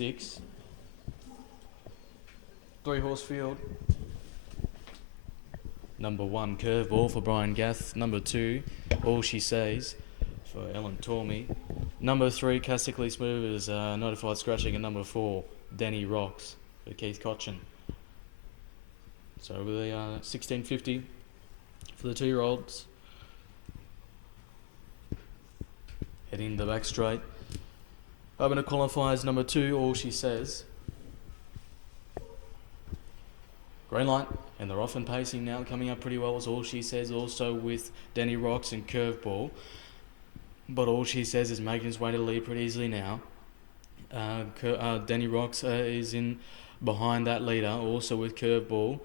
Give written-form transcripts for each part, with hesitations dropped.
6. 3-horse field. Number 1, Curveball for Brian Gath. Number 2, All She Says for Ellen Tormey. Number 3, Classically Smooth is Notified Scratching. And number 4, Danny Rocks for Keith Cochin. So over the 1650 for the 2-year-olds. Heading the back straight. Opener qualifiers number 2, All She Says. Green light, and they're off and pacing now. Coming up pretty well is All She Says, also with Danny Rocks and Curveball. But All She Says is making his way to the lead pretty easily now. Danny Rocks is in behind that leader, also with Curveball.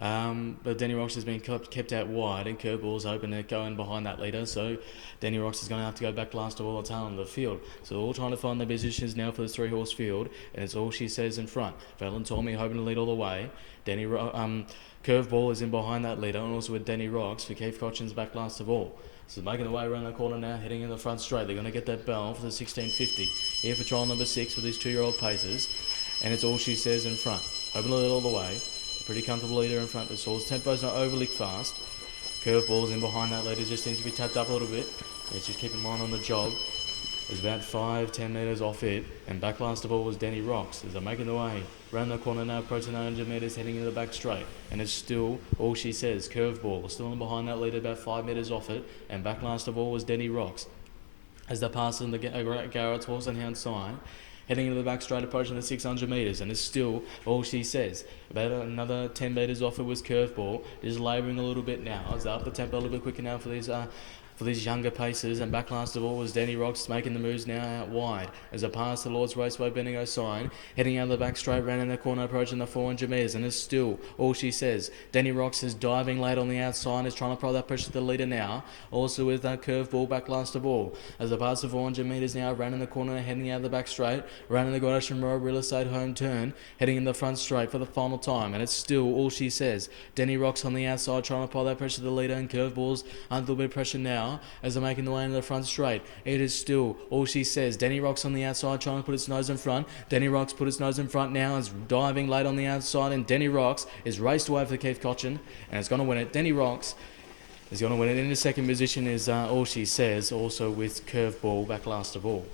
But Danny Rocks has been kept out wide, and Curveball's open to going behind that leader. So Danny Rocks is going to have to go back last of all the talent of the field. So they're all trying to find their positions now for this 3-horse field, and it's All She Says in front. Valen Tormey hoping to lead all the way. Curveball is in behind that leader, and also with Danny Rocks for Keith Cochin's back last of all. So making their way around the corner now, heading in the front straight. They're going to get that bell for the 1650. Here for trial number 6 with these 2-year-old paces, and it's All She Says in front. Hoping to lead all the way. Pretty comfortable leader in front of the Saws. Tempo's not overly fast. Curveball's in behind that leader, just needs to be tapped up a little bit. It's just keep in mind on the jog. There's about 5-10 metres off it, and back last of all was Danny Rocks as they're making the way. Round the corner now, approaching 900 metres, heading into the back straight. And it's still All She Says. Curveball still in behind that leader, about 5 metres off it, and back last of all was Danny Rocks. As they're passing the Garrett's horse and hound sign, heading into the back straight, approaching the 600 metres, and it's still All She Says. About another 10 metres off it was Curveball, just labouring a little bit now. It's up the tempo a little bit quicker now for these younger pacers, and back last of all was Danny Rocks making the moves now out wide as they pass the Lord's Raceway Bendigo sign, heading out of the back straight, round in the corner, approaching the 400 metres, and it's still All She Says. Danny Rocks is diving late on the outside, is trying to apply that pressure to the leader now, also with that Curveball back last of all. As they pass the 400 metres now, round in the corner, heading out of the back straight, round in the Goddard Road Real Estate home turn, heading in the front straight for the final time, and it's still All She Says. Danny Rocks on the outside, trying to apply that pressure to the leader, and Curveball's under a little bit of pressure now, as they're making the way into the front straight. It is still All She Says. Danny Rocks on the outside, trying to put its nose in front. Danny Rocks put its nose in front now, is diving late on the outside, and Danny Rocks is raced away for Keith Cochin, and it's going to win it. Danny Rocks is going to win it. In the second position is All She Says, also with Curveball back last of all.